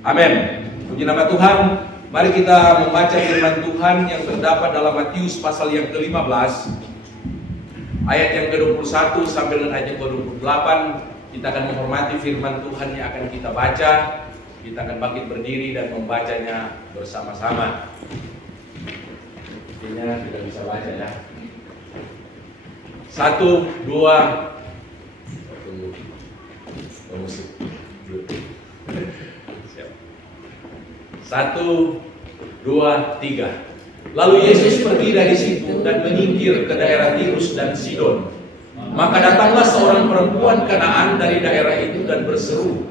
Amin. Puji nama Tuhan. Mari kita membaca firman Tuhan yang terdapat dalam Matius pasal yang ke-15 ayat yang ke-21 sampai dengan ayat yang ke-28. Kita akan menghormati firman Tuhan yang akan kita baca. Kita akan bangkit berdiri dan membacanya bersama-sama. Intinya kita bisa baca ya. 1, 2, Satu, dua, tiga. Lalu Yesus pergi dari situ dan menyingkir ke daerah Tirus dan Sidon. Maka datanglah seorang perempuan Kanaan dari daerah itu dan berseru,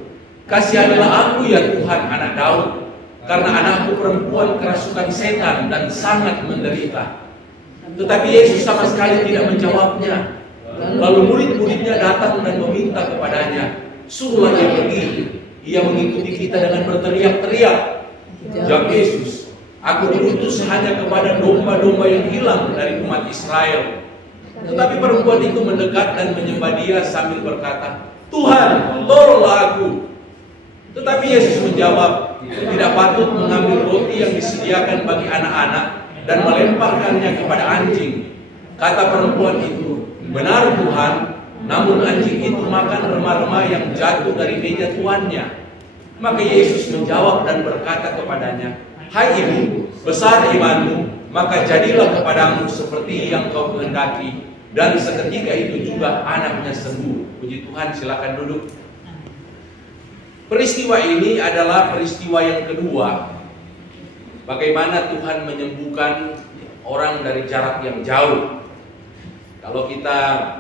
"Kasihanilah aku ya Tuhan, anak Daud, karena anakku perempuan kerasukan setan dan sangat menderita." Tetapi Yesus sama sekali tidak menjawabnya. Lalu murid-muridnya datang dan meminta kepadanya, "Suruhlah dia pergi." Ia mengikuti kita dengan berteriak-teriak, "Jawab Yesus, aku diutus hanya kepada domba-domba yang hilang dari umat Israel." Tetapi perempuan itu mendekat dan menyembah dia sambil berkata, "Tuhan, tolonglah aku." Tetapi Yesus menjawab, "Tidak patut mengambil roti yang disediakan bagi anak-anak dan melemparkannya kepada anjing." Kata perempuan itu, "Benar Tuhan, namun anjing itu makan remah-remah yang jatuh dari meja tuannya." Maka Yesus menjawab dan berkata kepadanya, "Hai ibu, besar imanmu, maka jadilah kepadamu seperti yang kau kehendaki." Dan seketika itu juga anaknya sembuh. Puji Tuhan, silakan duduk. Peristiwa ini adalah peristiwa yang kedua. Bagaimana Tuhan menyembuhkan orang dari jarak yang jauh. Kalau kita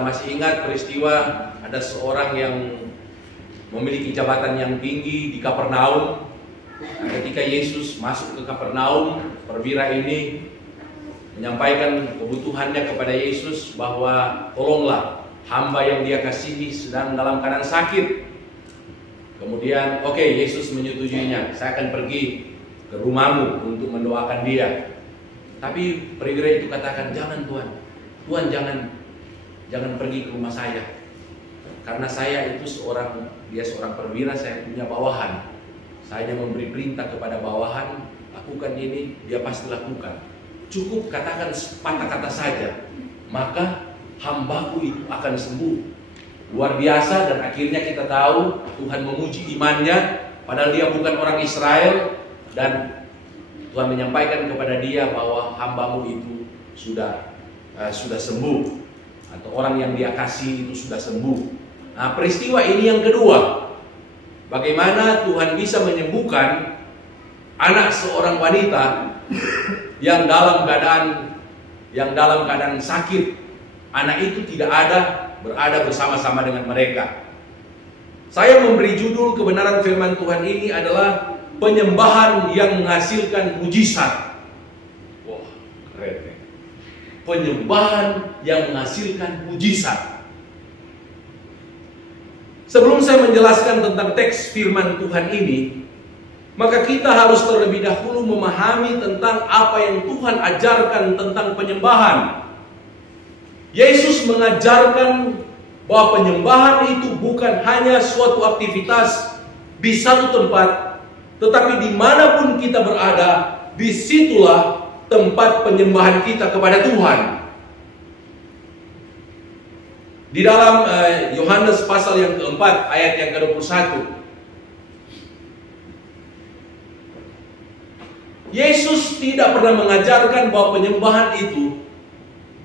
masih ingat peristiwa ada seorang yang memiliki jabatan yang tinggi di Kapernaum. Ketika Yesus masuk ke Kapernaum, perwira ini menyampaikan kebutuhannya kepada Yesus bahwa tolonglah hamba yang dia kasihi sedang dalam keadaan sakit. Kemudian Yesus menyetujuinya, "Saya akan pergi ke rumahmu untuk mendoakan dia." Tapi perwira itu katakan, "Jangan Tuhan, jangan pergi ke rumah saya. Karena saya itu seorang perwira, saya punya bawahan. Saya memberi perintah kepada bawahan, lakukan ini, dia pasti lakukan. Cukup katakan sepatah kata saja, maka hambaku itu akan sembuh." Luar biasa, dan akhirnya kita tahu Tuhan memuji imannya, padahal dia bukan orang Israel, dan Tuhan menyampaikan kepada dia bahwa hambamu itu sudah sembuh, atau orang yang dia kasih itu sudah sembuh. Nah, peristiwa ini yang kedua. Bagaimana Tuhan bisa menyembuhkan anak seorang wanita yang dalam keadaan sakit. Anak itu tidak berada bersama-sama dengan mereka. Saya memberi judul kebenaran firman Tuhan ini adalah penyembahan yang menghasilkan mujizat. Wah, keren ya. Penyembahan yang menghasilkan mujizat. Sebelum saya menjelaskan tentang teks firman Tuhan ini, maka kita harus terlebih dahulu memahami tentang apa yang Tuhan ajarkan tentang penyembahan. Yesus mengajarkan bahwa penyembahan itu bukan hanya suatu aktivitas di satu tempat, tetapi dimanapun kita berada, disitulah tempat penyembahan kita kepada Tuhan. Di dalam Yohanes pasal yang keempat ayat yang ke-21, Yesus tidak pernah mengajarkan bahwa penyembahan itu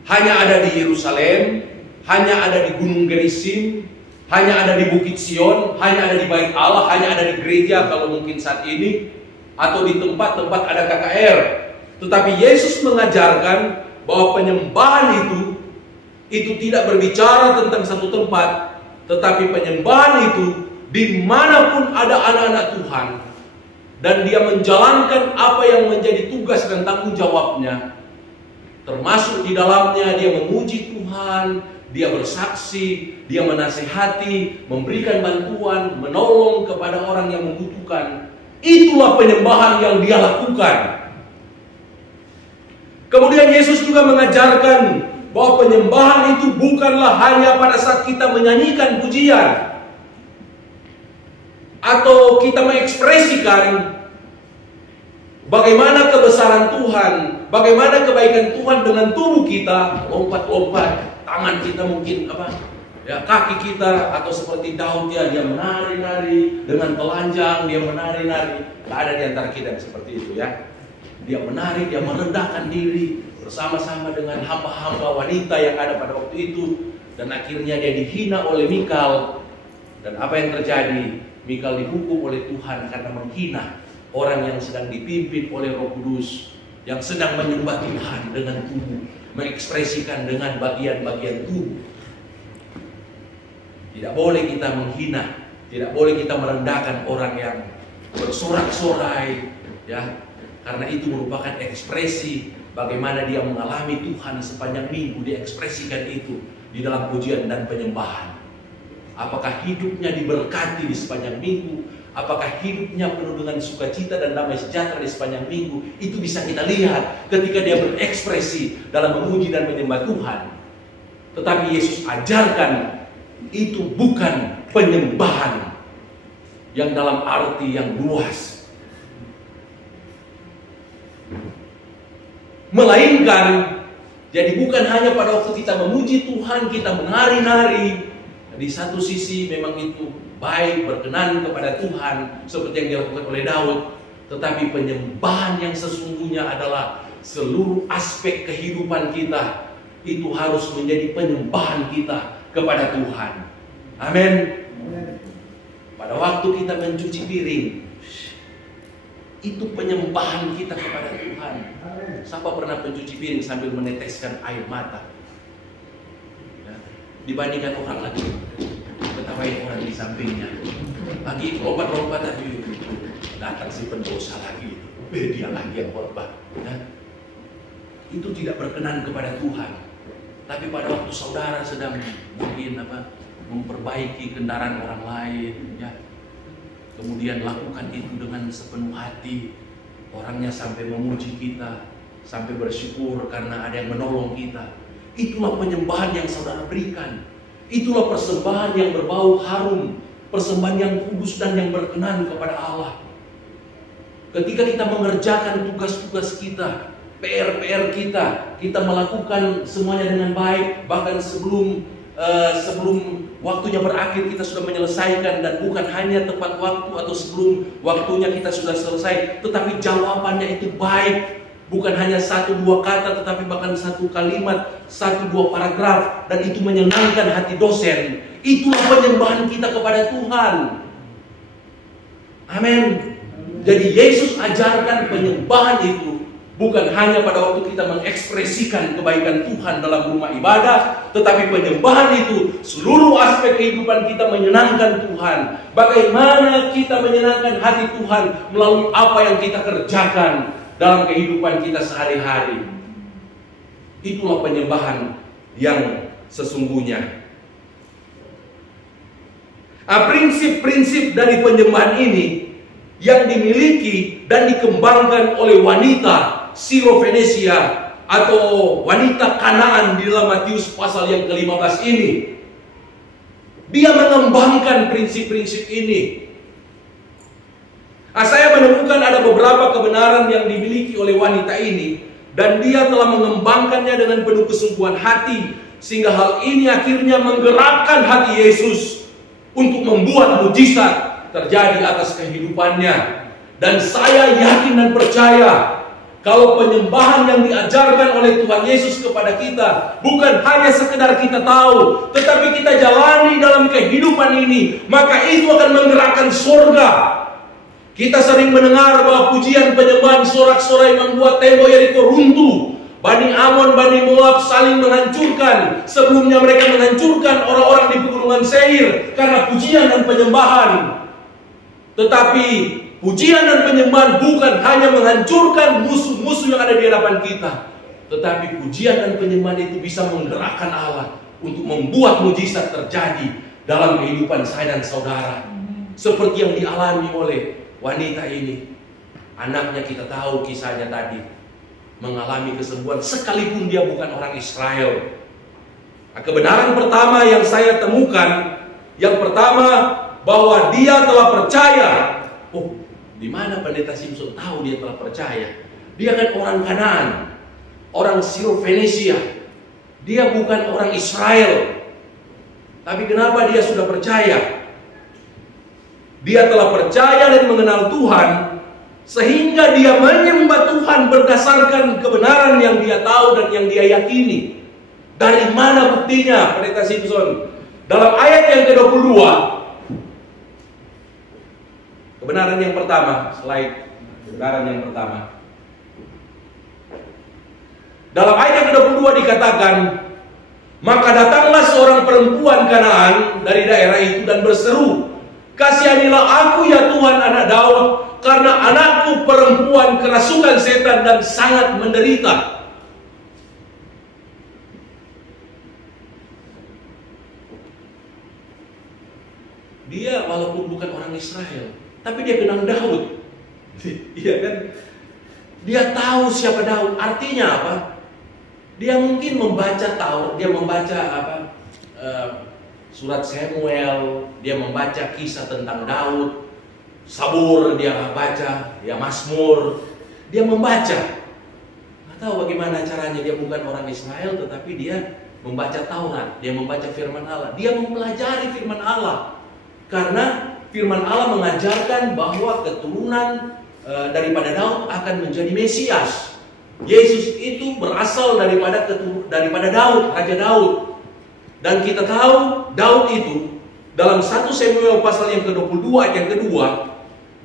hanya ada di Yerusalem, hanya ada di Gunung Gerizim, hanya ada di Bukit Sion, hanya ada di Bait Allah, hanya ada di gereja kalau mungkin saat ini, atau di tempat-tempat ada KKR. Tetapi Yesus mengajarkan bahwa penyembahan itu tidak berbicara tentang satu tempat, tetapi penyembahan itu dimanapun ada anak-anak Tuhan, dan dia menjalankan apa yang menjadi tugas dan tanggung jawabnya. Termasuk di dalamnya dia memuji Tuhan, dia bersaksi, dia menasehati, memberikan bantuan, menolong kepada orang yang membutuhkan. Itulah penyembahan yang dia lakukan. Kemudian Yesus juga mengajarkan bahwa penyembahan itu bukanlah hanya pada saat kita menyanyikan pujian. atau kita mengekspresikan bagaimana kebesaran Tuhan, bagaimana kebaikan Tuhan dengan tubuh kita, lompat-lompat, tangan kita mungkin kaki kita, atau seperti Daud dia menari-nari dengan telanjang, dia menari-nari. Tidak ada di antara kita yang seperti itu ya. Dia menari, dia merendahkan diri bersama-sama dengan hamba-hamba wanita yang ada pada waktu itu, dan akhirnya dia dihina oleh Mikal. Dan apa yang terjadi? Mikal dihukum oleh Tuhan karena menghina orang yang sedang dipimpin oleh Roh Kudus, yang sedang menyembah Tuhan dengan tubuh, mengekspresikan dengan bagian-bagian tubuh. Tidak boleh kita menghina, tidak boleh kita merendahkan orang yang bersorak-sorai, ya, karena itu merupakan ekspresi bagaimana dia mengalami Tuhan sepanjang minggu. Dia ekspresikan itu di dalam pujian dan penyembahan. Apakah hidupnya diberkati di sepanjang minggu? Apakah hidupnya penuh dengan sukacita dan damai sejahtera di sepanjang minggu? Itu bisa kita lihat ketika dia berekspresi dalam memuji dan menyembah Tuhan. Tetapi Yesus ajarkan itu bukan penyembahan yang dalam arti yang luas, melainkan jadi bukan hanya pada waktu kita memuji Tuhan, kita menari-nari. Di satu sisi memang itu baik, berkenan kepada Tuhan seperti yang dilakukan oleh Daud. Tetapi penyembahan yang sesungguhnya adalah seluruh aspek kehidupan kita itu harus menjadi penyembahan kita kepada Tuhan. Amin. Pada waktu kita mencuci piring, itu penyembahan kita kepada Tuhan. Siapa pernah mencuci piring sambil meneteskan air mata? Ya. Dibandingkan orang lagi ketawain orang di sampingnya, lagi lompat-lompat tadi, datang si pendosa lagi, dia lagi yang korban. Ya. Itu tidak berkenan kepada Tuhan. Tapi pada waktu saudara sedang mungkin memperbaiki kendaraan orang lain, ya, kemudian lakukan itu dengan sepenuh hati, orangnya sampai memuji kita, sampai bersyukur karena ada yang menolong kita. Itulah penyembahan yang saudara berikan. Itulah persembahan yang berbau harum, persembahan yang kudus dan yang berkenan kepada Allah. Ketika kita mengerjakan tugas-tugas kita, PR-PR kita melakukan semuanya dengan baik, bahkan sebelum waktunya berakhir kita sudah menyelesaikan, dan bukan hanya tepat waktu atau sebelum waktunya kita sudah selesai, tetapi jawabannya itu baik, bukan hanya 1-2 kata, tetapi bahkan 1 kalimat, 1-2 paragraf, dan itu menyenangkan hati dosen. Itulah penyembahan kita kepada Tuhan. Amin. Jadi Yesus ajarkan penyembahan itu bukan hanya pada waktu kita mengekspresikan kebaikan Tuhan dalam rumah ibadah, tetapi penyembahan itu seluruh aspek kehidupan kita menyenangkan Tuhan. Bagaimana kita menyenangkan hati Tuhan melalui apa yang kita kerjakan dalam kehidupan kita sehari-hari. Itulah penyembahan yang sesungguhnya. Prinsip-prinsip dari penyembahan ini yang dimiliki dan dikembangkan oleh wanita Siro-Fenesia atau wanita Kanaan di dalam Matius pasal yang ke-15 ini. Dia mengembangkan prinsip-prinsip ini. Saya menemukan ada beberapa kebenaran yang dimiliki oleh wanita ini, dan dia telah mengembangkannya dengan penuh kesungguhan hati, sehingga hal ini akhirnya menggerakkan hati Yesus untuk membuat mujizat terjadi atas kehidupannya. Dan saya yakin dan percaya kalau penyembahan yang diajarkan oleh Tuhan Yesus kepada kita bukan hanya sekedar kita tahu, tetapi kita jalani dalam kehidupan ini, maka itu akan menggerakkan surga. Kita sering mendengar bahwa pujian penyembahan sorak-sorai membuat tembok Yeriko runtuh. Bani Amon, Bani Moab saling menghancurkan. Sebelumnya mereka menghancurkan orang-orang di pegunungan Seir karena pujian dan penyembahan. Tetapi pujian dan penyembahan bukan hanya menghancurkan musuh-musuh yang ada di hadapan kita, tetapi pujian dan penyembahan itu bisa menggerakkan Allah untuk membuat mujizat terjadi dalam kehidupan saya dan saudara. Seperti yang dialami oleh wanita ini. Anaknya kita tahu kisahnya tadi, mengalami kesembuhan sekalipun dia bukan orang Israel. Nah, kebenaran pertama yang saya temukan, yang pertama, bahwa dia telah percaya. Oh, di mana pendeta Simpson tahu dia telah percaya? Dia kan orang Kanaan, orang Siro-Fenisia. Dia bukan orang Israel. Tapi kenapa dia sudah percaya? Dia telah percaya dan mengenal Tuhan, sehingga dia menyembah Tuhan berdasarkan kebenaran yang dia tahu dan yang dia yakini. Dari mana buktinya, pendeta Simpson? Dalam ayat yang ke-22, kebenaran yang pertama, slide kebenaran yang pertama. Dalam ayat yang ke-22 dikatakan, maka datanglah seorang perempuan Kanaan dari daerah itu dan berseru, kasihanilah aku ya Tuhan anak Daud, karena anakku perempuan kerasukan setan dan sangat menderita. Dia walaupun bukan orang Israel, tapi dia kenal Daud. Iya kan? Dia tahu siapa Daud. Artinya apa? Dia mungkin membaca Taurat, dia membaca surat Samuel, dia membaca kisah tentang Daud, Sabur dia baca, ya Mazmur, dia membaca. Nggak tahu bagaimana caranya, dia bukan orang Israel, tetapi dia membaca Taurat, dia membaca firman Allah, dia mempelajari firman Allah. Karena firman Allah mengajarkan bahwa keturunan daripada Daud akan menjadi Mesias. Yesus itu berasal daripada Daud, Raja Daud. Dan kita tahu Daud itu dalam 1 Samuel pasal yang ke-22 ayat yang kedua,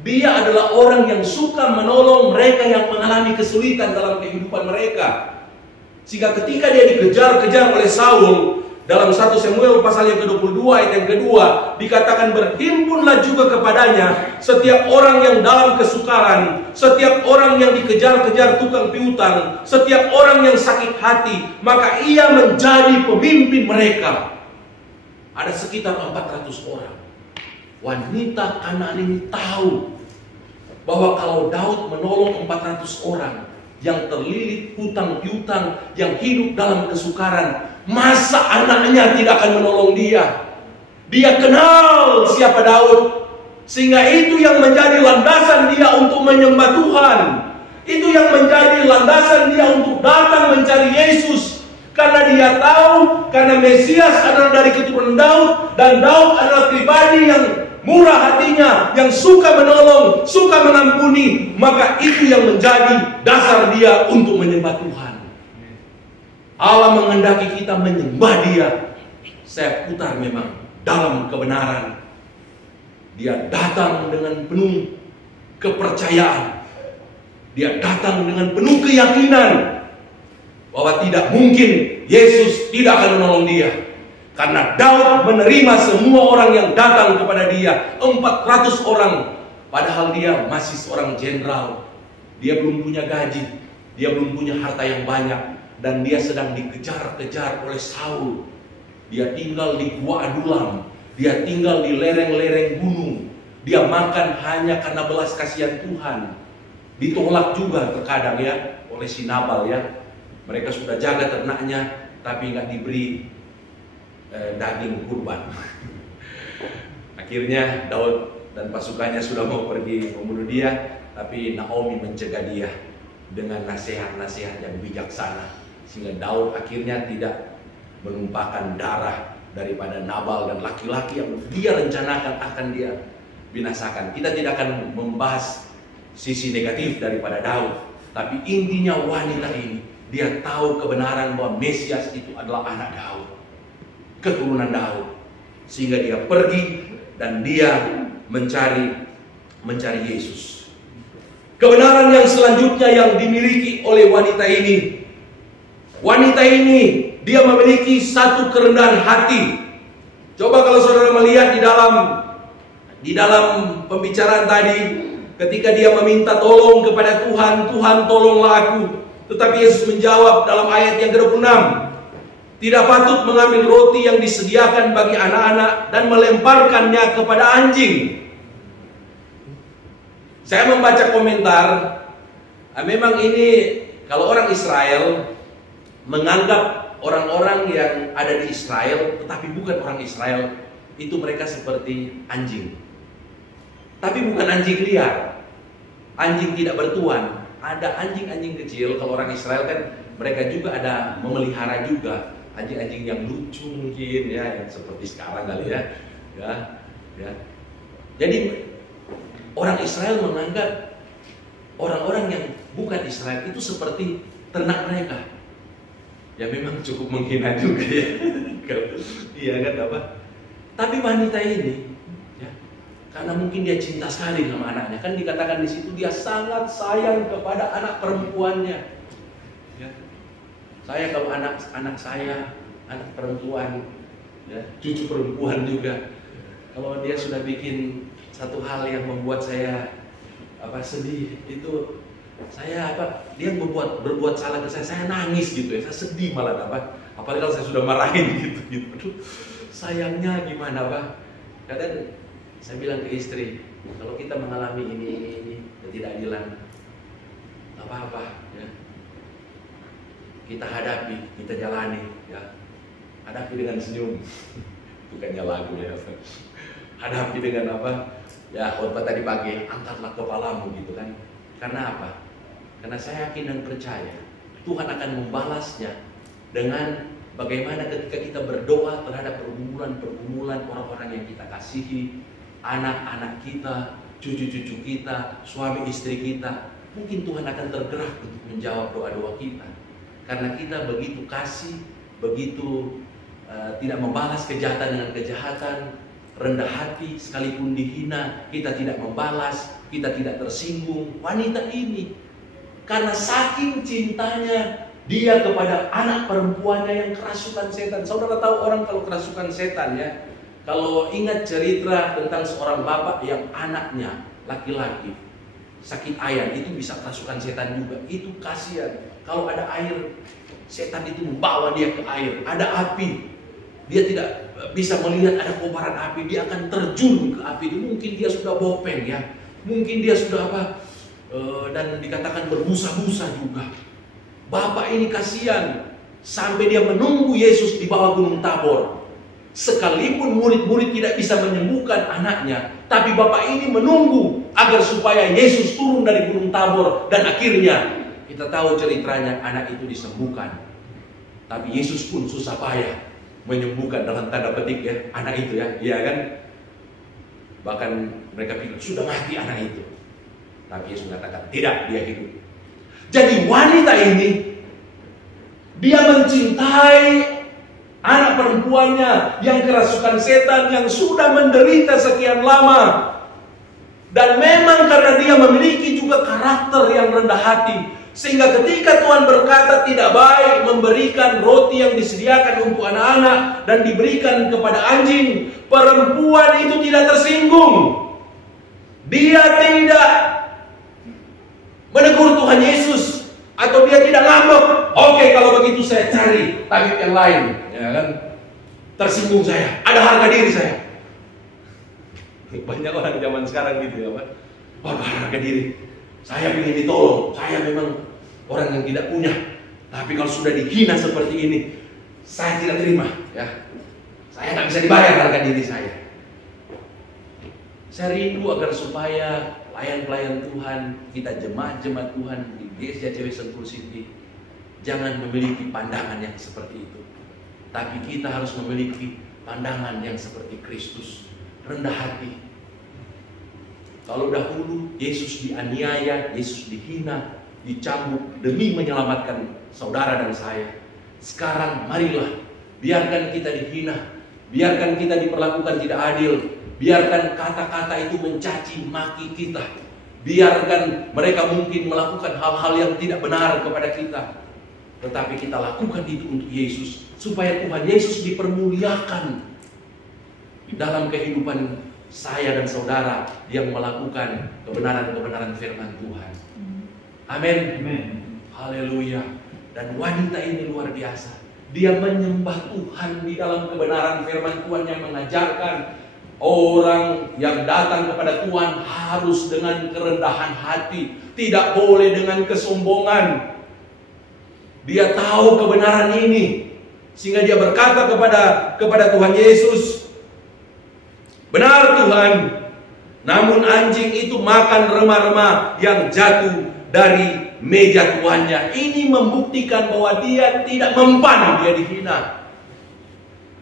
dia adalah orang yang suka menolong mereka yang mengalami kesulitan dalam kehidupan mereka. Sehingga ketika dia dikejar-kejar oleh Saul, dalam 1 Samuel pasal yang ke-22 ayat yang kedua dikatakan, berhimpunlah juga kepadanya setiap orang yang dalam kesukaran, setiap orang yang dikejar-kejar tukang piutang, setiap orang yang sakit hati, maka ia menjadi pemimpin mereka. Ada sekitar 400 orang. Wanita Kanaan ini tahu bahwa kalau Daud menolong 400 orang yang terlilit hutang piutang, yang hidup dalam kesukaran, masa anaknya tidak akan menolong dia? Dia kenal siapa Daud, sehingga itu yang menjadi landasan dia untuk menyembah Tuhan. Itu yang menjadi landasan dia untuk datang mencari Yesus. Karena dia tahu, karena Mesias adalah dari keturunan Daud, dan Daud adalah pribadi yang murah hatinya, yang suka menolong, suka mengampuni, maka itu yang menjadi dasar dia untuk menyembah Tuhan. Allah menghendaki kita menyembah dia. Saya putar memang dalam kebenaran. Dia datang dengan penuh kepercayaan. Dia datang dengan penuh keyakinan bahwa tidak mungkin Yesus tidak akan menolong dia. Karena Daud menerima semua orang yang datang kepada dia, 400 orang. Padahal dia masih seorang jenderal. Dia belum punya gaji, dia belum punya harta yang banyak. Dan dia sedang dikejar-kejar oleh Saul. Dia tinggal di Gua Adulam. Dia tinggal di lereng-lereng gunung. Dia makan hanya karena belas kasihan Tuhan. Ditolak juga terkadang ya oleh si Nabal ya. Mereka sudah jaga ternaknya, tapi nggak diberi daging kurban. Akhirnya Daud dan pasukannya sudah mau pergi membunuh dia, tapi Naomi mencegah dia dengan nasihat-nasihat yang bijaksana. Sehingga Daud akhirnya tidak menumpahkan darah daripada Nabal dan laki-laki yang dia rencanakan akan dia binasakan. Kita tidak akan membahas sisi negatif daripada Daud, tapi intinya wanita ini, dia tahu kebenaran bahwa Mesias itu adalah anak Daud, keturunan Daud. Sehingga dia pergi dan dia mencari Yesus. Kebenaran yang selanjutnya yang dimiliki oleh wanita ini, dia memiliki satu kerendahan hati. Coba kalau saudara melihat di dalam pembicaraan tadi, ketika dia meminta tolong kepada Tuhan, Tuhan tolonglah aku. Tetapi Yesus menjawab dalam ayat yang ke-26, tidak patut mengambil roti yang disediakan bagi anak-anak dan melemparkannya kepada anjing. Saya membaca komentar, memang ini kalau orang Israel menganggap orang-orang yang ada di Israel tetapi bukan orang Israel itu mereka seperti anjing. Tapi bukan anjing liar, anjing tidak bertuan. Ada anjing-anjing kecil, kalau orang Israel kan mereka juga ada memelihara juga anjing-anjing yang lucu mungkin ya, yang seperti sekarang kali ya. Jadi orang Israel menganggap orang-orang yang bukan Israel itu seperti ternak mereka. Ya memang cukup menghina juga ya. Iya kan apa? Tapi wanita ini, ya, karena mungkin dia cinta sekali sama anaknya, kan dikatakan di situ dia sangat sayang kepada anak perempuannya. Ya. Saya kalau anak saya, anak perempuan, ya, cucu perempuan juga, kalau dia sudah bikin satu hal yang membuat saya sedih, itu saya dia berbuat salah ke saya nangis gitu ya, saya sedih malah apalagi kalau saya sudah marahin gitu. Aduh, sayangnya gimana kadang saya bilang ke istri, kalau kita mengalami ini ketidakadilan apa ya, kita hadapi, kita jalani ya, hadapi dengan senyum. Bukannya lagu ya, hadapi dengan ya, khotbah tadi pagi, angkatlah kepalamu gitu kan. Karena apa? Karena saya yakin dan percaya Tuhan akan membalasnya dengan bagaimana ketika kita berdoa terhadap pergumulan orang-orang yang kita kasihi, anak-anak kita, cucu-cucu kita, suami istri kita. Mungkin Tuhan akan tergerak untuk menjawab doa-doa kita. Karena kita begitu kasih, begitu tidak membalas kejahatan dengan kejahatan, rendah hati, sekalipun dihina, kita tidak membalas, kita tidak tersinggung. Wanita ini, karena saking cintanya dia kepada anak perempuannya yang kerasukan setan. Saudara tahu orang kalau kerasukan setan ya, kalau ingat cerita tentang seorang bapak yang anaknya laki-laki sakit ayan, itu bisa kerasukan setan juga. Itu kasihan. Kalau ada air, setan itu membawa dia ke air. Ada api, dia tidak bisa melihat ada kobaran api, dia akan terjun ke api. Mungkin dia sudah bopeng ya, mungkin dia sudah dan dikatakan berbusa-busa juga. Bapak ini kasihan sampai dia menunggu Yesus di bawah Gunung Tabor. Sekalipun murid-murid tidak bisa menyembuhkan anaknya, tapi bapak ini menunggu agar supaya Yesus turun dari Gunung Tabor, dan akhirnya kita tahu ceritanya, anak itu disembuhkan. Tapi Yesus pun susah payah menyembuhkan dalam tanda petik ya anak itu ya, iya kan? Bahkan mereka pikir sudah mati anak itu, tapi Yesus mengatakan tidak, dia hidup. Jadi wanita ini dia mencintai anak perempuannya yang kerasukan setan, yang sudah menderita sekian lama, dan memang karena dia memiliki juga karakter yang rendah hati, sehingga ketika Tuhan berkata tidak baik memberikan roti yang disediakan untuk anak-anak dan diberikan kepada anjing, perempuan itu tidak tersinggung. Dia tidak menegur Tuhan Yesus, atau dia tidak ngambek. Oke, kalau begitu saya cari tabib yang lain, ya kan? Tersinggung saya, ada harga diri saya. Banyak orang zaman sekarang gitu ya, Pak. Wah, harga diri. Saya ingin ditolong, saya memang orang yang tidak punya. Tapi kalau sudah dihina seperti ini, saya tidak terima. Ya, saya nggak bisa dibayar harga diri saya. Saya rindu agar supaya pelayan-pelayan Tuhan, kita jemaat-jemaat Tuhan di Gereja Cewek Sentul City, jangan memiliki pandangan yang seperti itu. Tapi kita harus memiliki pandangan yang seperti Kristus, rendah hati. Kalau dahulu Yesus dianiaya, Yesus dihina, dicambuk demi menyelamatkan saudara dan saya. Sekarang marilah, biarkan kita dihina, biarkan kita diperlakukan tidak adil, biarkan kata-kata itu mencaci maki kita, biarkan mereka mungkin melakukan hal-hal yang tidak benar kepada kita, tetapi kita lakukan itu untuk Yesus, supaya Tuhan Yesus dipermuliakan dalam kehidupan saya dan saudara yang melakukan kebenaran-kebenaran firman Tuhan. Amin. Haleluya. Dan wanita ini luar biasa. Dia menyembah Tuhan di dalam kebenaran firman Tuhan yang mengajarkan orang yang datang kepada Tuhan harus dengan kerendahan hati, tidak boleh dengan kesombongan. Dia tahu kebenaran ini, sehingga dia berkata kepada Tuhan Yesus, Benar Tuhan, namun anjing itu makan remah-remah yang jatuh dari meja tuannya. Ini membuktikan bahwa dia tidak mempan, dia dihina.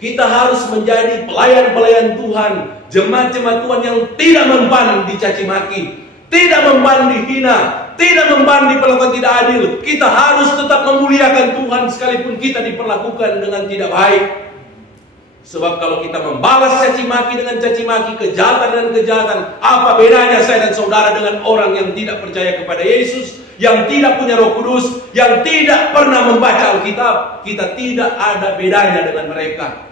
Kita harus menjadi pelayan-pelayan Tuhan, jemaat-jemaat Tuhan yang tidak mempan dicaci maki, tidak mempan dihina, tidak mempan diperlakukan tidak adil. Kita harus tetap memuliakan Tuhan sekalipun kita diperlakukan dengan tidak baik. Sebab kalau kita membalas caci maki dengan caci maki, kejahatan dengan kejahatan, apa bedanya saya dan saudara dengan orang yang tidak percaya kepada Yesus, yang tidak punya Roh Kudus, yang tidak pernah membaca Alkitab? Kita tidak ada bedanya dengan mereka.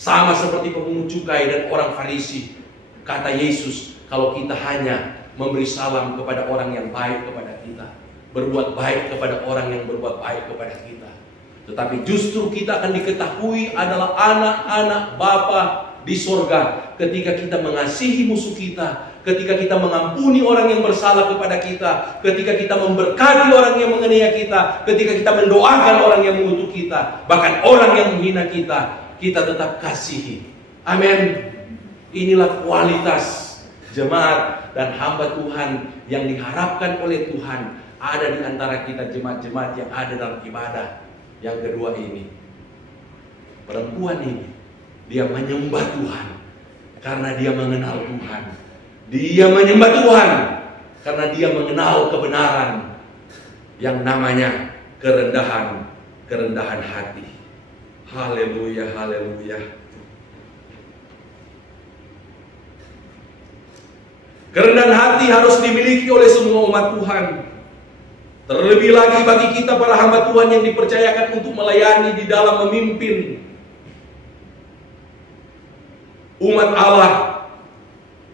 Sama seperti pemungut cukai dan orang Farisi. Kata Yesus, kalau kita hanya memberi salam kepada orang yang baik kepada kita, berbuat baik kepada orang yang berbuat baik kepada kita, tetapi justru kita akan diketahui adalah anak-anak Bapa di sorga ketika kita mengasihi musuh kita, ketika kita mengampuni orang yang bersalah kepada kita, ketika kita memberkati orang yang menganiaya kita, ketika kita mendoakan orang yang mengutuk kita, bahkan orang yang menghina kita, kita tetap kasihi. Amin. Inilah kualitas jemaat dan hamba Tuhan yang diharapkan oleh Tuhan ada di antara kita, jemaat-jemaat yang ada dalam ibadah. Yang kedua ini, perempuan ini, dia menyembah Tuhan karena dia mengenal Tuhan. Dia menyembah Tuhan karena dia mengenal kebenaran yang namanya kerendahan hati. Haleluya, haleluya. Kerendahan hati harus dimiliki oleh semua umat Tuhan. Terlebih lagi bagi kita para hamba Tuhan yang dipercayakan untuk melayani di dalam memimpin umat Allah.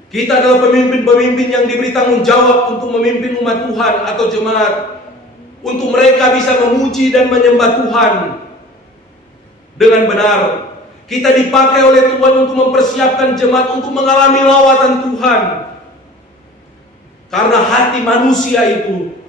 Kita adalah pemimpin-pemimpin yang diberi tanggung jawab untuk memimpin umat Tuhan atau jemaat, untuk mereka bisa memuji dan menyembah Tuhan dengan benar. Kita dipakai oleh Tuhan untuk mempersiapkan jemaat untuk mengalami lawatan Tuhan. Karena hati manusia itu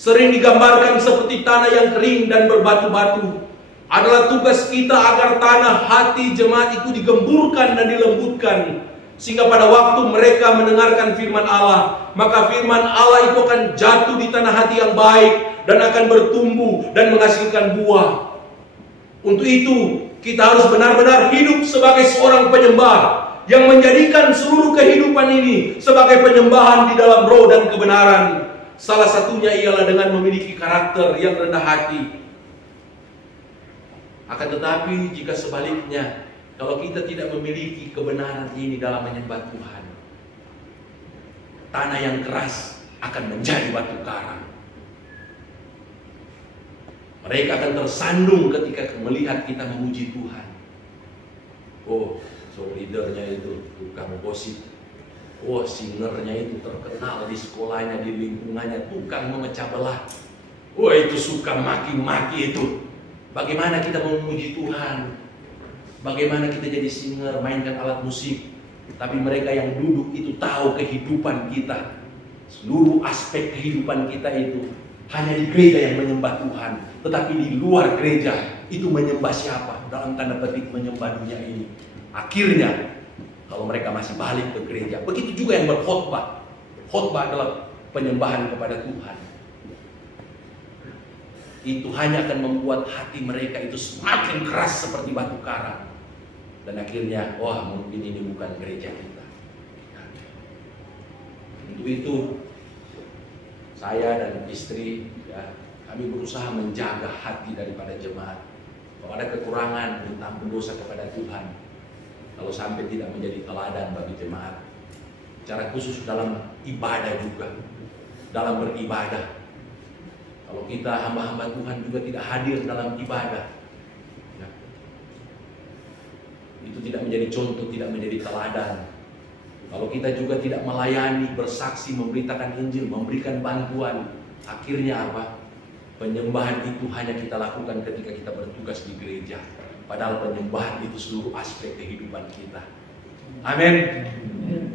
sering digambarkan seperti tanah yang kering dan berbatu-batu. Adalah tugas kita agar tanah hati jemaat itu digemburkan dan dilembutkan, sehingga pada waktu mereka mendengarkan firman Allah, maka firman Allah itu akan jatuh di tanah hati yang baik dan akan bertumbuh dan menghasilkan buah. Untuk itu kita harus benar-benar hidup sebagai seorang penyembah yang menjadikan seluruh kehidupan ini sebagai penyembahan di dalam roh dan kebenaran. Salah satunya ialah dengan memiliki karakter yang rendah hati. Akan tetapi jika sebaliknya, kalau kita tidak memiliki kebenaran ini dalam menyembah Tuhan, tanah yang keras akan menjadi batu karang. Mereka akan tersandung ketika melihat kita memuji Tuhan. Oh, so leadernya itu tukang gosip. Oh, singernya itu terkenal di sekolahnya, di lingkungannya, tukang memecah belah. Oh, itu suka maki-maki itu. Bagaimana kita memuji Tuhan? Bagaimana kita jadi singer, mainkan alat musik, tapi mereka yang duduk itu tahu kehidupan kita. Seluruh aspek kehidupan kita itu hanya di gereja yang menyembah Tuhan, tetapi di luar gereja itu menyembah siapa? Dalam tanda petik menyembah dunia ini. Akhirnya kalau mereka masih balik ke gereja, begitu juga yang berkhotbah. Khotbah adalah penyembahan kepada Tuhan. Itu hanya akan membuat hati mereka itu semakin keras seperti batu karang. Dan akhirnya, wah mungkin ini bukan gereja kita. Untuk itu, saya dan istri, ya, kami berusaha menjaga hati daripada jemaat. Kalau ada kekurangan, minta ampun dosa kepada Tuhan. Kalau sampai tidak menjadi teladan bagi jemaat, secara khusus dalam ibadah juga, dalam beribadah. Kalau kita hamba-hamba Tuhan juga tidak hadir dalam ibadah, ya, itu tidak menjadi contoh, tidak menjadi teladan. Kalau kita juga tidak melayani, bersaksi, memberitakan Injil, memberikan bantuan, akhirnya apa? Penyembahan itu hanya kita lakukan ketika kita bertugas di gereja. Padahal penyembahan itu seluruh aspek kehidupan kita. Amin.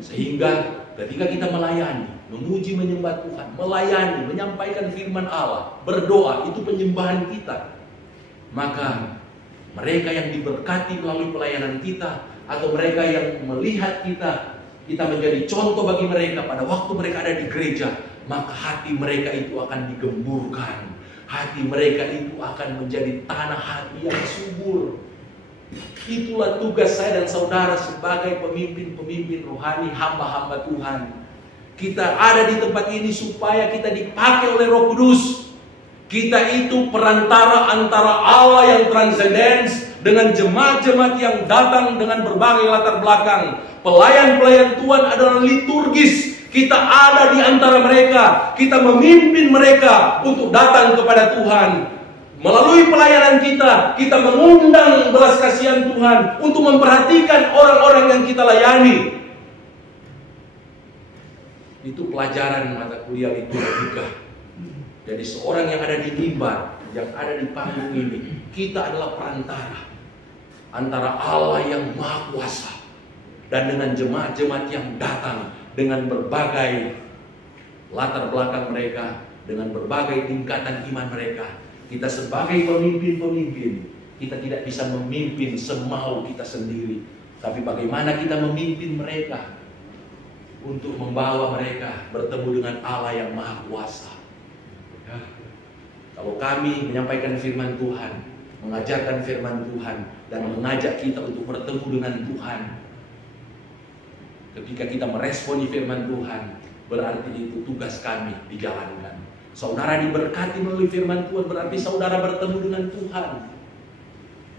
Sehingga ketika kita melayani, memuji menyembah Tuhan, melayani, menyampaikan firman Allah, berdoa, itu penyembahan kita. Maka mereka yang diberkati melalui pelayanan kita atau mereka yang melihat kita menjadi contoh bagi mereka pada waktu mereka ada di gereja, maka hati mereka itu akan digemburkan. Hati mereka itu akan menjadi tanah hati yang subur. Itulah tugas saya dan saudara sebagai pemimpin-pemimpin rohani, hamba-hamba Tuhan. Kita ada di tempat ini supaya kita dipakai oleh Roh Kudus. Kita itu perantara antara Allah yang transcendence dengan jemaat-jemaat yang datang dengan berbagai latar belakang. Pelayan-pelayan Tuhan adalah liturgis. Kita ada di antara mereka. Kita memimpin mereka untuk datang kepada Tuhan. Melalui pelayanan kita mengundang belas kasihan Tuhan untuk memperhatikan orang-orang yang kita layani. Itu pelajaran mata kuliah liturgika. Jadi seorang yang ada di mimbar, yang ada di panggung ini, kita adalah perantara antara Allah yang Maha Kuasa dan dengan jemaat-jemaat yang datang dengan berbagai latar belakang mereka, dengan berbagai tingkatan iman mereka. Kita sebagai pemimpin-pemimpin, kita tidak bisa memimpin semau kita sendiri, tapi bagaimana kita memimpin mereka untuk membawa mereka bertemu dengan Allah yang Maha Kuasa. Ya. Kalau kami menyampaikan firman Tuhan, mengajarkan firman Tuhan, dan mengajak kita untuk bertemu dengan Tuhan, ketika kita meresponi firman Tuhan, berarti itu tugas kami dijalankan. Saudara diberkati melalui firman Tuhan, berarti saudara bertemu dengan Tuhan.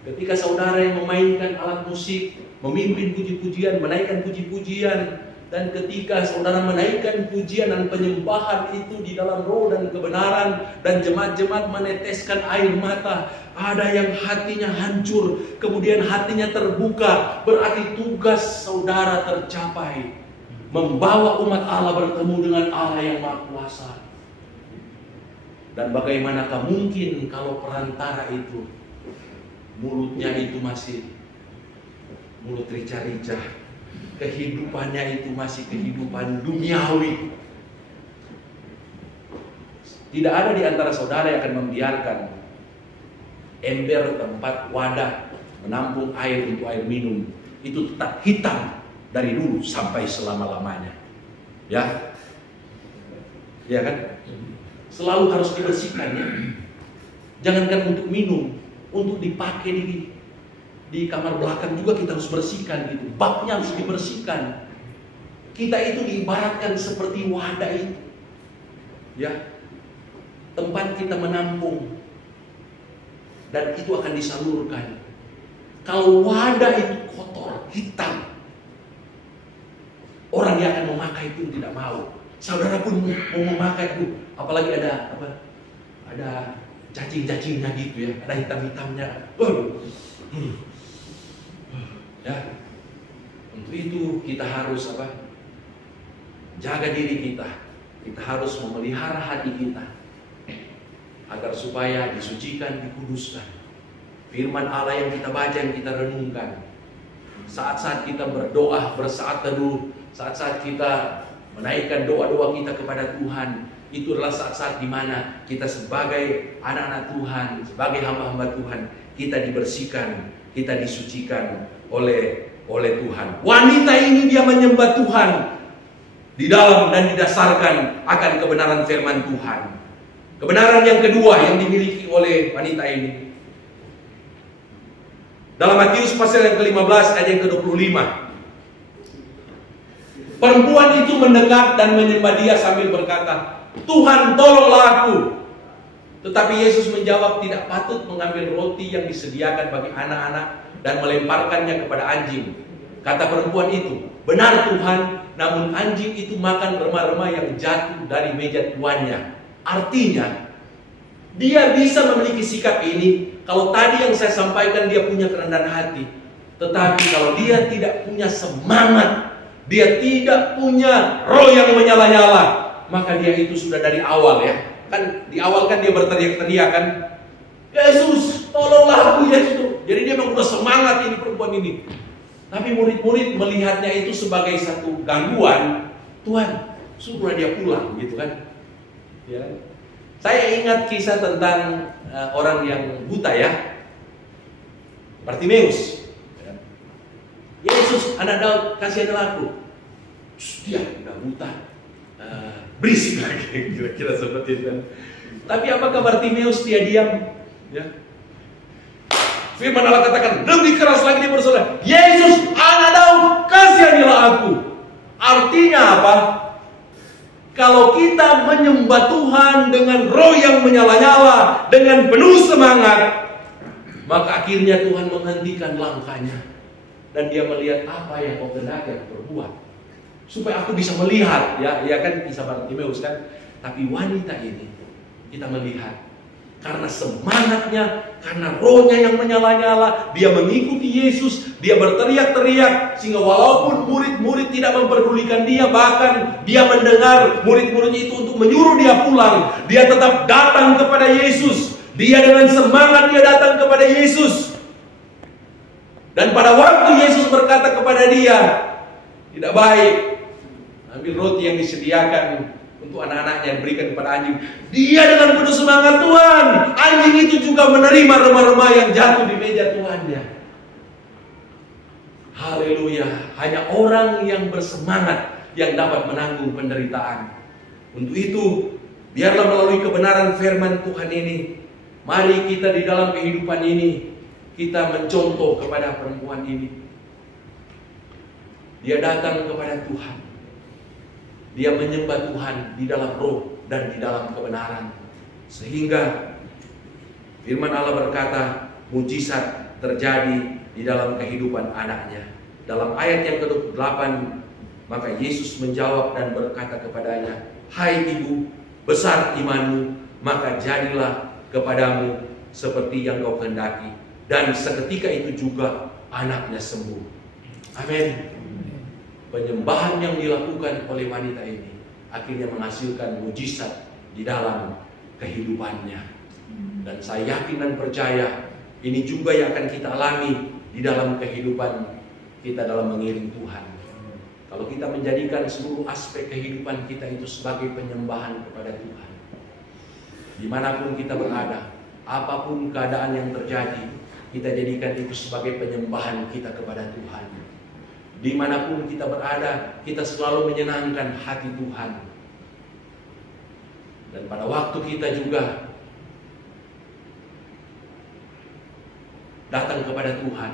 Ketika saudara yang memainkan alat musik, memimpin puji-pujian, menaikkan puji-pujian, dan ketika saudara menaikkan pujian dan penyembahan itu di dalam roh dan kebenaran, dan jemaat-jemaat meneteskan air mata, ada yang hatinya hancur, kemudian hatinya terbuka, berarti tugas saudara tercapai. Membawa umat Allah bertemu dengan Allah yang Maha Kuasa. Dan bagaimanakah mungkin kalau perantara itu mulutnya itu masih mulut rica-rica, kehidupannya itu masih kehidupan duniawi. Tidak ada di antara saudara yang akan membiarkan ember tempat wadah menampung air untuk air minum itu tetap hitam dari dulu sampai selama-lamanya. Ya. Ya kan? Selalu harus dibersihkan ya. Jangankan untuk minum, untuk dipakai di kamar belakang juga kita harus bersihkan gitu. Baknya harus dibersihkan. Kita itu diibaratkan seperti wadah itu. Ya. Tempat kita menampung dan itu akan disalurkan. Kalau wadah itu kotor, hitam, orang yang akan memakai pun tidak mau. Saudara pun mau memakai itu, apalagi ada cacing-cacingnya gitu ya, ada hitam-hitamnya. Ya, untuk itu kita harus jaga diri kita. Kita harus memelihara hati kita agar supaya disucikan, dikuduskan. Firman Allah yang kita baca, yang kita renungkan, saat-saat kita berdoa, bersaat teduh, saat-saat kita menaikkan doa-doa kita kepada Tuhan, itu adalah saat-saat di mana kita sebagai anak-anak Tuhan, sebagai hamba-hamba Tuhan, kita dibersihkan, kita disucikan oleh Tuhan. Wanita ini dia menyembah Tuhan di dalam dan didasarkan akan kebenaran firman Tuhan. Kebenaran yang kedua yang dimiliki oleh wanita ini, dalam Matius pasal yang ke-15 ayat yang ke-25. Perempuan itu mendekat dan menyembah dia sambil berkata, "Tuhan, tolonglah aku." Tetapi Yesus menjawab, "Tidak patut mengambil roti yang disediakan bagi anak-anak dan melemparkannya kepada anjing." Kata perempuan itu, "Benar Tuhan, namun anjing itu makan remah-remah yang jatuh dari meja tuannya." Artinya, dia bisa memiliki sikap ini kalau tadi yang saya sampaikan dia punya kerendahan hati. Tetapi kalau dia tidak punya semangat, dia tidak punya roh yang menyala-nyala, maka dia itu sudah dari awal ya. Kan di awal kan dia berteriak-teriak kan, "Yesus, tolonglah aku Yesus." Jadi dia memang udah semangat ini perempuan ini. Tapi murid-murid melihatnya itu sebagai satu gangguan. "Tuhan, suruhlah dia pulang," gitu kan. Ya. Saya ingat kisah tentang orang yang buta ya, Bartimeus. Ya. Yesus, anak Daud, kasihanilah aku. Dia udah buta, berisik lagi, kira-kira seperti itu. Tapi apakah Bartimeus dia diam? Ya. Firman Allah katakan lebih keras lagi dia bersorak, Yesus, anak Daud, kasihanilah aku. Artinya apa? Kalau kita menyembah Tuhan dengan roh yang menyala-nyala, dengan penuh semangat, maka akhirnya Tuhan menghentikan langkahnya. Dan dia melihat apa yang kau kehendaki aku perbuat. Supaya aku bisa melihat, ya kan bisa Bartimeus kan. Tapi wanita ini kita melihat karena semangatnya, karena rohnya yang menyala-nyala, dia mengikuti Yesus, dia berteriak-teriak, sehingga walaupun murid-murid tidak memperdulikan dia, bahkan dia mendengar murid-muridnya itu untuk menyuruh dia pulang, dia tetap datang kepada Yesus. Dia dengan semangat dia datang kepada Yesus. Dan pada waktu Yesus berkata kepada dia, tidak baik ambil roti yang disediakan untuk anak-anaknya diberikan kepada anjing. Dia dengan penuh semangat, Tuhan, anjing itu juga menerima remah-remah yang jatuh di meja tuannya. Haleluya. Hanya orang yang bersemangat yang dapat menanggung penderitaan. Untuk itu, biarlah melalui kebenaran firman Tuhan ini, mari kita di dalam kehidupan ini, kita mencontoh kepada perempuan ini. Dia datang kepada Tuhan. Dia menyembah Tuhan di dalam roh dan di dalam kebenaran. Sehingga firman Allah berkata, mujizat terjadi di dalam kehidupan anaknya. Dalam ayat yang ke-28, maka Yesus menjawab dan berkata kepadanya, hai ibu, besar imanmu, maka jadilah kepadamu seperti yang kau kehendaki. Dan seketika itu juga anaknya sembuh. Amin. Penyembahan yang dilakukan oleh wanita ini akhirnya menghasilkan mujizat di dalam kehidupannya. Dan saya yakin dan percaya ini juga yang akan kita alami di dalam kehidupan kita dalam mengiring Tuhan. Kalau kita menjadikan seluruh aspek kehidupan kita itu sebagai penyembahan kepada Tuhan, dimanapun kita berada, apapun keadaan yang terjadi, kita jadikan itu sebagai penyembahan kita kepada Tuhan. Dimanapun kita berada, kita selalu menyenangkan hati Tuhan. Dan pada waktu kita juga datang kepada Tuhan,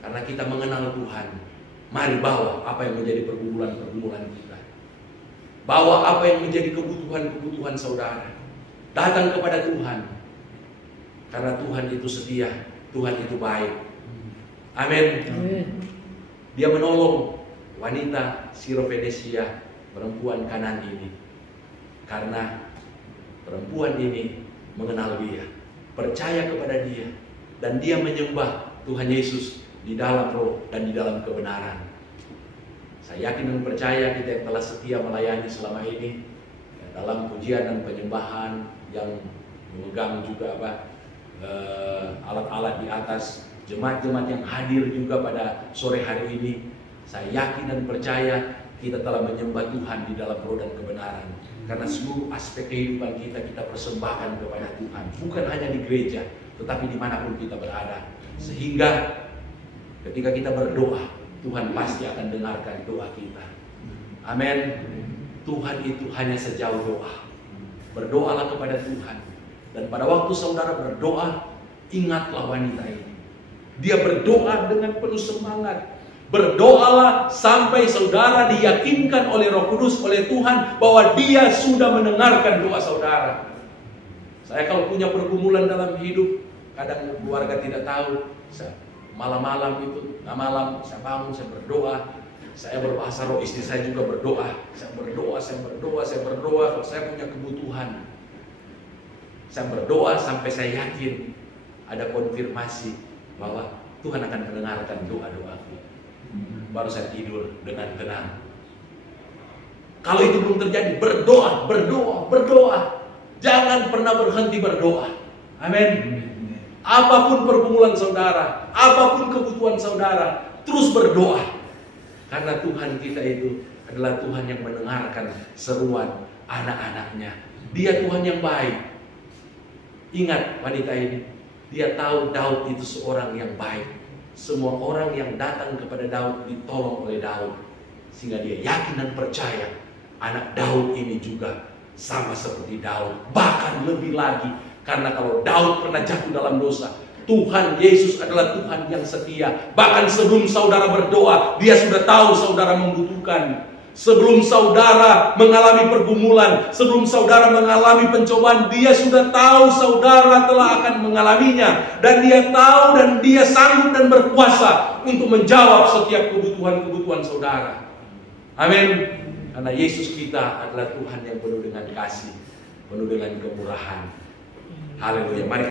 karena kita mengenal Tuhan, mari bawa apa yang menjadi pergumulan-pergumulan kita. Bawa apa yang menjadi kebutuhan-kebutuhan saudara. Datang kepada Tuhan. Karena Tuhan itu setia, Tuhan itu baik. Amin. Dia menolong wanita Sirofenesia, perempuan Kanan ini. Karena perempuan ini mengenal dia, percaya kepada dia, dan dia menyembah Tuhan Yesus di dalam roh dan di dalam kebenaran. Saya yakin dan percaya kita yang telah setia melayani selama ini, dalam pujian dan penyembahan yang memegang juga alat-alat di atas, jemaat-jemaat yang hadir juga pada sore hari ini, saya yakin dan percaya kita telah menyembah Tuhan di dalam roh dan kebenaran. Karena seluruh aspek kehidupan kita persembahkan kepada Tuhan, bukan hanya di gereja, tetapi dimanapun kita berada. Sehingga ketika kita berdoa, Tuhan pasti akan dengarkan doa kita. Amin. Tuhan itu hanya sejauh doa. Berdoalah kepada Tuhan. Dan pada waktu saudara berdoa, ingatlah wanita ini. Dia berdoa dengan penuh semangat. Berdoalah sampai saudara diyakinkan oleh Roh Kudus, oleh Tuhan, bahwa dia sudah mendengarkan doa saudara. Saya kalau punya pergumulan dalam hidup, kadang keluarga tidak tahu, malam-malam itu, malam saya bangun, saya berdoa. Saya berbahasa roh, istri saya juga berdoa. Saya berdoa. Kalau saya punya kebutuhan, saya berdoa sampai saya yakin ada konfirmasi bahwa Tuhan akan mendengarkan doa-doaku. Baru saya tidur dengan tenang. Kalau itu belum terjadi, berdoa. Jangan pernah berhenti berdoa. Amin. Apapun pergumulan saudara, apapun kebutuhan saudara, terus berdoa. Karena Tuhan kita itu adalah Tuhan yang mendengarkan seruan anak-anaknya. Dia Tuhan yang baik. Ingat wanita ini, dia tahu Daud itu seorang yang baik, semua orang yang datang kepada Daud ditolong oleh Daud, sehingga dia yakin dan percaya anak Daud ini juga sama seperti Daud, bahkan lebih lagi. Karena kalau Daud pernah jatuh dalam dosa, Tuhan Yesus adalah Tuhan yang setia. Bahkan sebelum saudara berdoa, Dia sudah tahu saudara membutuhkan. Sebelum saudara mengalami pergumulan, sebelum saudara mengalami pencobaan, Dia sudah tahu saudara telah akan mengalaminya. Dan Dia tahu dan Dia sanggup dan berkuasa untuk menjawab setiap kebutuhan-kebutuhan saudara. Amin. Karena Yesus kita adalah Tuhan yang penuh dengan kasih, penuh dengan kemurahan. Haleluya. Mari